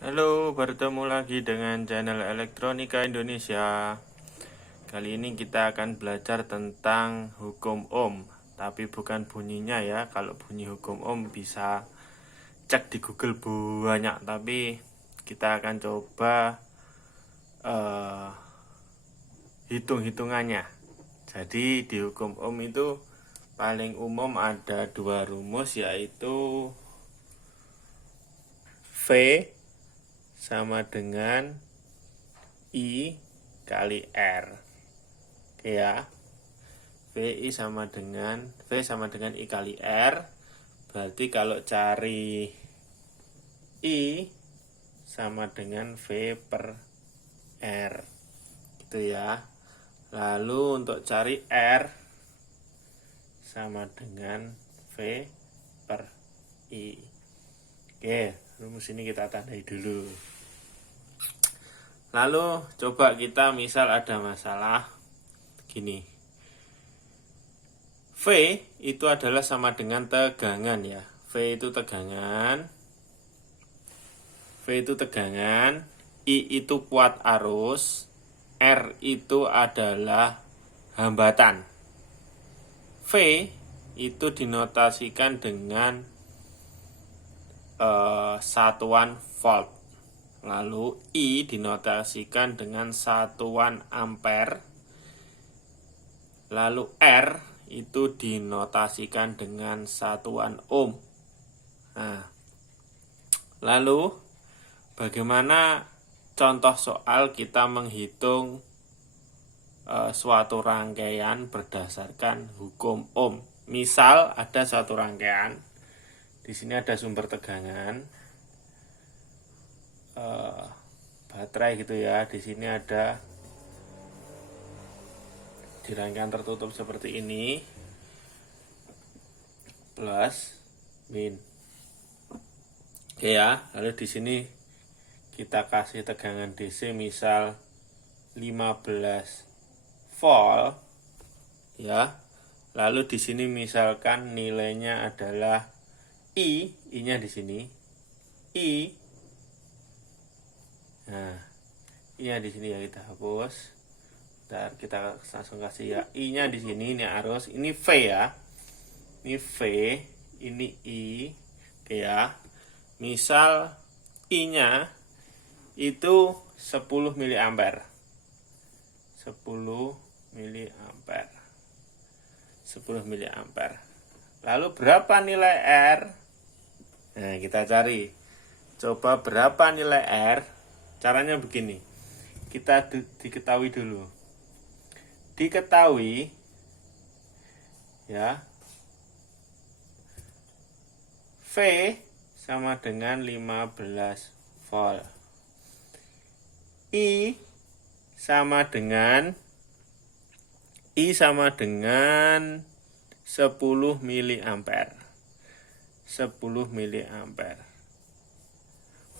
Halo, bertemu lagi dengan channel Elektronika Indonesia. Kali ini kita akan belajar tentang hukum Ohm, tapi bukan bunyinya ya. Kalau bunyi hukum Ohm bisa cek di Google banyak, tapi kita akan coba hitung-hitungannya. Jadi di hukum Ohm itu paling umum ada dua rumus, yaitu V sama dengan I kali R. Oke ya. V sama dengan I kali R. Berarti kalau cari I sama dengan V per R. Gitu ya. Lalu untuk cari R sama dengan V per I. Oke, rumus ini kita tandai dulu. Lalu coba kita misal ada masalah gini. V itu adalah sama dengan tegangan ya. V itu tegangan. I itu kuat arus, R itu adalah hambatan. V itu dinotasikan dengan satuan volt. Lalu I dinotasikan dengan satuan ampere. Lalu R itu dinotasikan dengan satuan ohm. Nah, lalu bagaimana contoh soal kita menghitung suatu rangkaian berdasarkan hukum Ohm? Misal ada suatu rangkaian, di sini ada sumber tegangan, baterai gitu ya. Di sini ada di rangkaian tertutup seperti ini, plus min. Oke ya, lalu di sini kita kasih tegangan DC misal 15 volt ya. Lalu di sini misalkan nilainya adalah I-nya di sini. Nah, I-nya di sini ya, kita hapus. Bentar, kita langsung kasih ya. I-nya di sini, ini arus, ini V ya. Ini V, ini I. Oke ya. Misal I-nya itu 10 mA. 10 mA. Lalu berapa nilai R? Nah, kita cari. Coba berapa nilai R? Caranya begini. Kita diketahui dulu. Diketahui ya. V sama dengan 15 volt. I sama dengan 10 mA. 10 mA.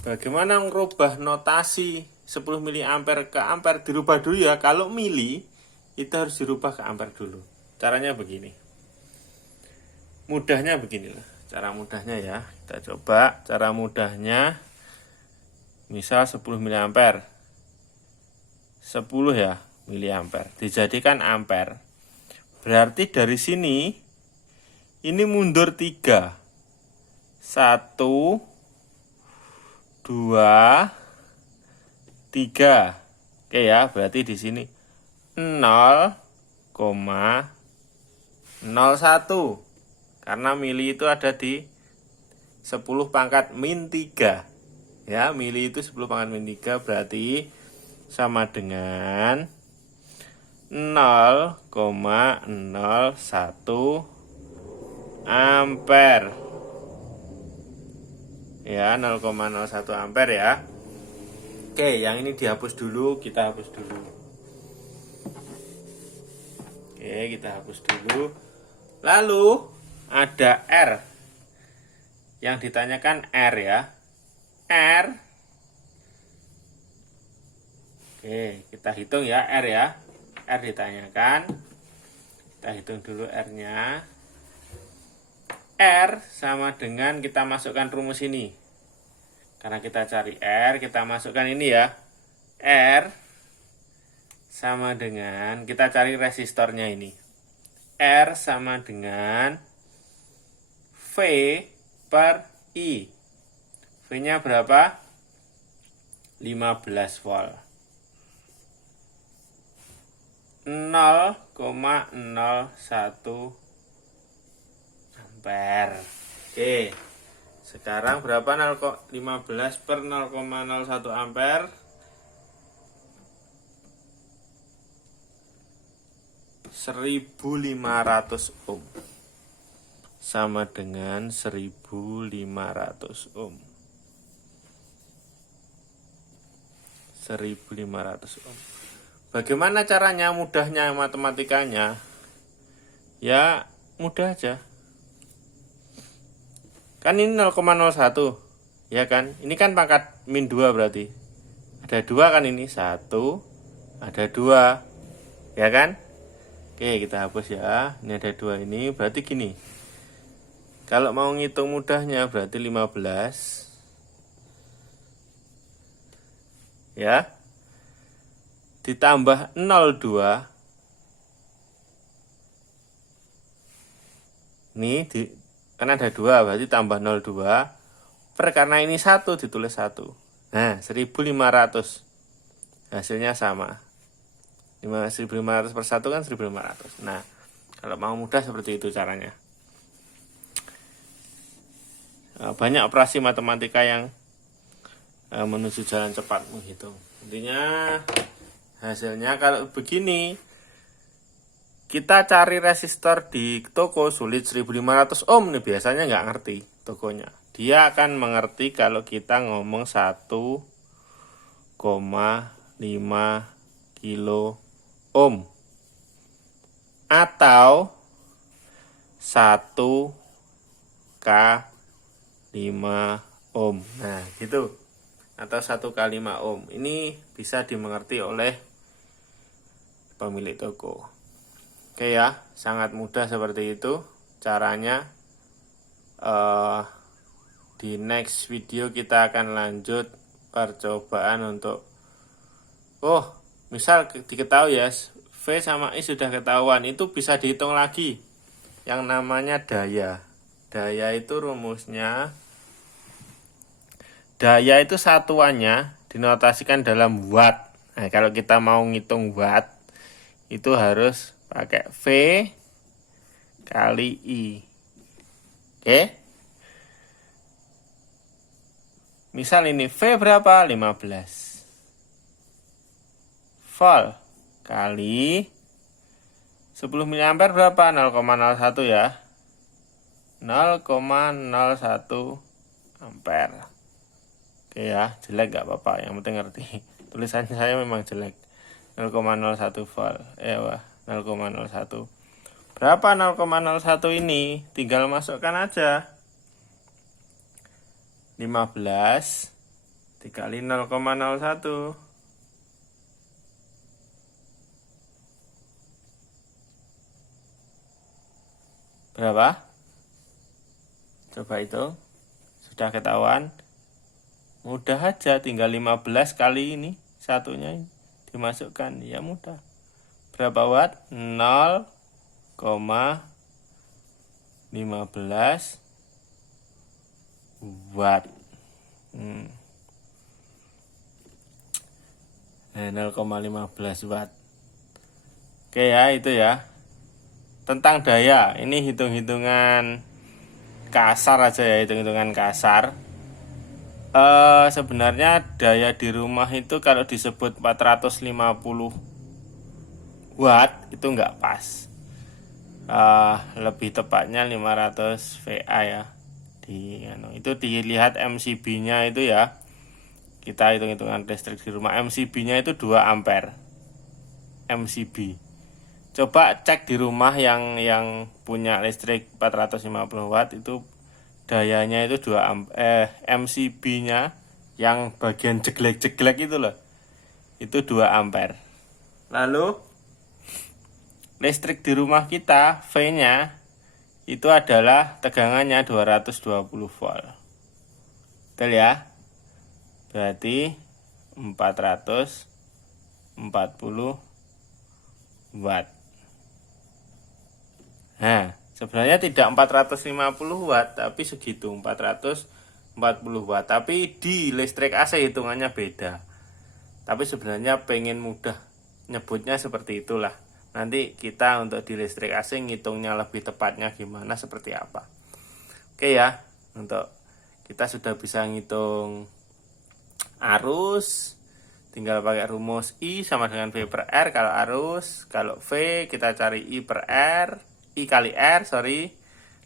Bagaimana merubah notasi 10 mA ke ampere? Dirubah dulu ya. Kalau mili itu harus dirubah ke ampere dulu. Caranya begini. Mudahnya beginilah. Cara mudahnya ya. Kita coba cara mudahnya. Misal 10 mA. 10 ya miliampere. Dijadikan ampere. Berarti dari sini ini mundur 3. 1 2 3. Oke ya, berarti di sini 0,01. Karena mili itu ada di 10 pangkat min 3. Ya, mili itu 10 pangkat min 3, berarti sama dengan 0,01 ampere. Ya, 0,01 ampere ya. Oke, yang ini dihapus dulu, kita hapus dulu. Oke, kita hapus dulu. Lalu ada R. Yang ditanyakan R ya. R. Oke, kita hitung ya R ya. R ditanyakan. Kita hitung dulu R-nya. R sama dengan kita masukkan rumus ini. Karena kita cari R, kita masukkan ini ya. R sama dengan, kita cari resistornya ini. R sama dengan V per I. V-nya berapa? 15 volt. 0,01 ampere. Oke. Sekarang berapa 15 per 0,01 ampere? 1500 ohm. Sama dengan 1500 ohm. 1500 ohm. Bagaimana caranya, mudahnya matematikanya? Ya mudah aja. Kan ini 0,01, ya kan? Ini kan pangkat min 2 berarti. Ada 2 kan ini, 1, ada 2, ya kan? Oke, kita hapus ya. Ini ada 2 ini, berarti gini. Kalau mau ngitung mudahnya berarti 15. Ya. Ditambah 02. Ini kan ada 2, berarti tambah 02 per, karena ini 1 ditulis 1. Nah, 1500. Hasilnya sama. 1500 per 1 kan 1500. Nah, kalau mau mudah seperti itu caranya. Banyak operasi matematika yang menuju jalan cepat menghitung. Intinya hasilnya kalau begini, kita cari resistor di toko sulit 1500 ohm nih, biasanya nggak ngerti tokonya. Dia akan mengerti kalau kita ngomong 1,5 kilo ohm atau 1K5 ohm. Nah, gitu. Atau 1K5 ohm. Ini bisa dimengerti oleh pemilik toko. Oke ya, sangat mudah seperti itu caranya. Di next video kita akan lanjut percobaan untuk misal diketahui ya, V sama I sudah ketahuan, itu bisa dihitung lagi yang namanya daya. Daya itu rumusnya, daya itu satuannya dinotasikan dalam watt. Nah, kalau kita mau ngitung watt itu harus pakai V kali I. Oke. Misal ini V berapa? 15 volt kali 10 mA berapa? 0,01 ya. 0,01 ampere. Oke ya, jelek gak apa-apa, yang penting ngerti. Tulisannya saya memang jelek. 0,01 volt. 0,01. Berapa 0,01 ini? Tinggal masukkan aja. 15 dikali 0,01. Berapa? Coba itu. Sudah ketahuan? Mudah aja, tinggal 15 kali ini. Satunya ini dimasukkan. Ya mudah. Berapa watt? 0,15 watt. 0,15 watt. Oke ya, itu ya. Tentang daya, ini hitung-hitungan kasar aja ya, hitung-hitungan kasar. Sebenarnya daya di rumah itu kalau disebut 450 watt itu nggak pas. Lebih tepatnya 500 VA ya. Itu dilihat MCB-nya itu ya. Kita hitung-hitungan listrik di rumah, MCB-nya itu 2 ampere. MCB. Coba cek di rumah yang punya listrik 450 watt itu dayanya itu 2 ampere. MCB-nya yang bagian jeglek-jeglek itu loh. Itu 2 ampere. Lalu listrik di rumah kita V-nya itu adalah tegangannya 220 volt. Betul ya? Berarti 440 watt. Nah, sebenarnya tidak 450 watt, tapi segitu, 440 watt. Tapi di listrik AC hitungannya beda. Tapi sebenarnya pengen mudah nyebutnya seperti itulah. Nanti kita untuk di listrik AC ngitungnya lebih tepatnya gimana, seperti apa. Oke ya, untuk kita sudah bisa ngitung arus, tinggal pakai rumus I sama dengan V per R kalau arus. Kalau V kita cari I per R, I kali R, sorry.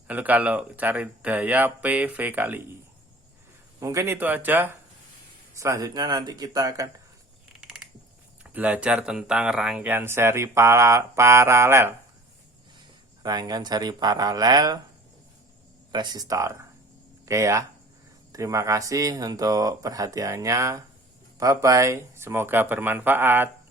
Lalu kalau cari daya P, V kali I. Mungkin itu aja. Selanjutnya nanti kita akan belajar tentang rangkaian seri paralel. Rangkaian seri paralel resistor. Oke ya. Terima kasih untuk perhatiannya. Bye bye. Semoga bermanfaat.